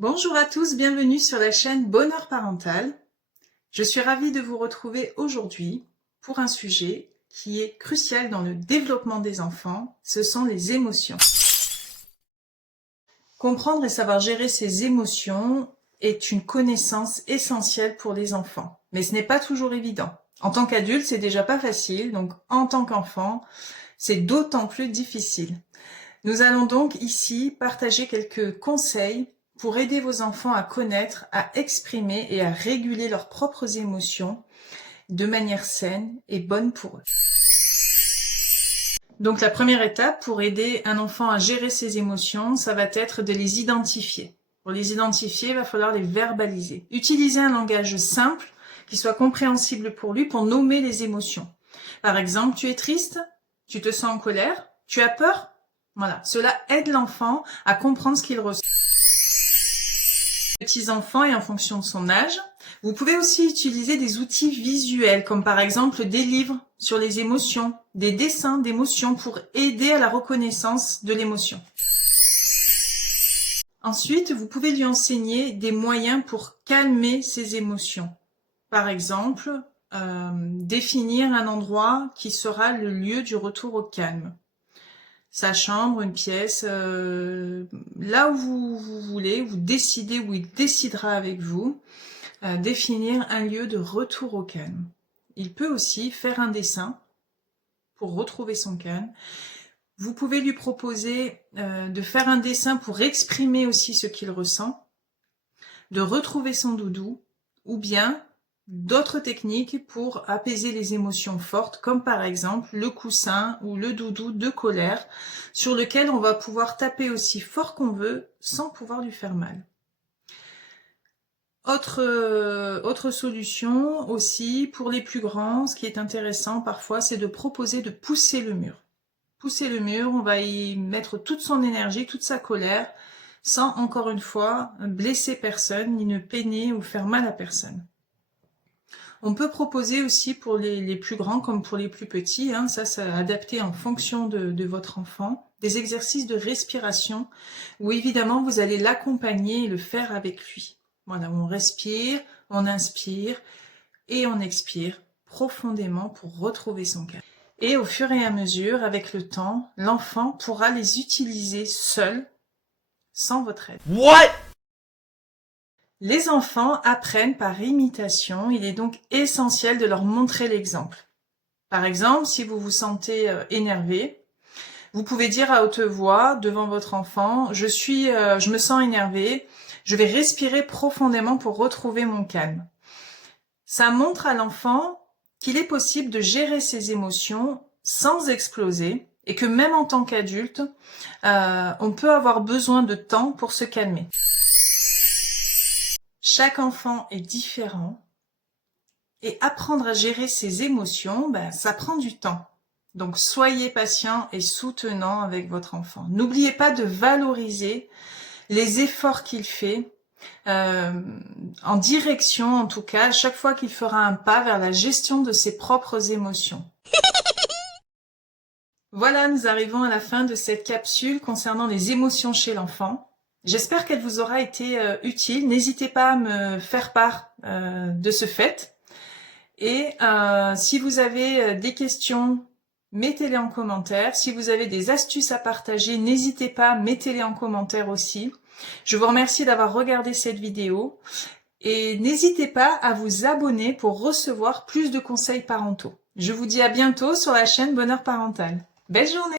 Bonjour à tous, bienvenue sur la chaîne Bonheur Parental. Je suis ravie de vous retrouver aujourd'hui pour un sujet qui est crucial dans le développement des enfants, ce sont les émotions. Comprendre et savoir gérer ses émotions est une connaissance essentielle pour les enfants, mais ce n'est pas toujours évident. En tant qu'adulte, c'est déjà pas facile, donc en tant qu'enfant, c'est d'autant plus difficile. Nous allons donc ici partager quelques conseils pour aider vos enfants à connaître, à exprimer et à réguler leurs propres émotions de manière saine et bonne pour eux. Donc la première étape pour aider un enfant à gérer ses émotions, ça va être de les identifier. Pour les identifier, il va falloir les verbaliser. Utiliser un langage simple qui soit compréhensible pour lui pour nommer les émotions. Par exemple, tu es triste, tu te sens en colère, tu as peur. Voilà, cela aide l'enfant à comprendre ce qu'il ressent. Petits enfants et en fonction de son âge. Vous pouvez aussi utiliser des outils visuels comme par exemple des livres sur les émotions, des dessins d'émotions pour aider à la reconnaissance de l'émotion. Ensuite, vous pouvez lui enseigner des moyens pour calmer ses émotions. Par exemple, définir un endroit qui sera le lieu du retour au calme. Sa chambre, une pièce, là où vous voulez, vous décidez, où il décidera avec vous, définir un lieu de retour au calme. Il peut aussi faire un dessin pour retrouver son calme. Vous pouvez lui proposer de faire un dessin pour exprimer aussi ce qu'il ressent, de retrouver son doudou, ou bien d'autres techniques pour apaiser les émotions fortes, comme par exemple le coussin ou le doudou de colère, sur lequel on va pouvoir taper aussi fort qu'on veut, sans pouvoir lui faire mal. Autre solution aussi, pour les plus grands, ce qui est intéressant parfois, c'est de proposer de pousser le mur. Pousser le mur, on va y mettre toute son énergie, toute sa colère, sans, encore une fois, blesser personne, ni ne peiner ou faire mal à personne. On peut proposer aussi pour les plus grands comme pour les plus petits, ça adapté en fonction de votre enfant, des exercices de respiration où évidemment vous allez l'accompagner et le faire avec lui. Voilà, on respire, on inspire et on expire profondément pour retrouver son calme. Et au fur et à mesure, avec le temps, l'enfant pourra les utiliser seul, sans votre aide. What? Les enfants apprennent par imitation, il est donc essentiel de leur montrer l'exemple. Par exemple, si vous vous sentez énervé, vous pouvez dire à haute voix devant votre enfant, je me sens énervé, je vais respirer profondément pour retrouver mon calme. Ça montre à l'enfant qu'il est possible de gérer ses émotions sans exploser et que même en tant qu'adulte, on peut avoir besoin de temps pour se calmer. Chaque enfant est différent et apprendre à gérer ses émotions, ça prend du temps. Donc soyez patient et soutenant avec votre enfant. N'oubliez pas de valoriser les efforts qu'il fait, en direction en tout cas, à chaque fois qu'il fera un pas vers la gestion de ses propres émotions. Voilà, nous arrivons à la fin de cette capsule concernant les émotions chez l'enfant. J'espère qu'elle vous aura été utile. N'hésitez pas à me faire part de ce fait. Et si vous avez des questions, mettez-les en commentaire. Si vous avez des astuces à partager, n'hésitez pas, mettez-les en commentaire aussi. Je vous remercie d'avoir regardé cette vidéo. Et n'hésitez pas à vous abonner pour recevoir plus de conseils parentaux. Je vous dis à bientôt sur la chaîne Bonheur Parental. Belle journée!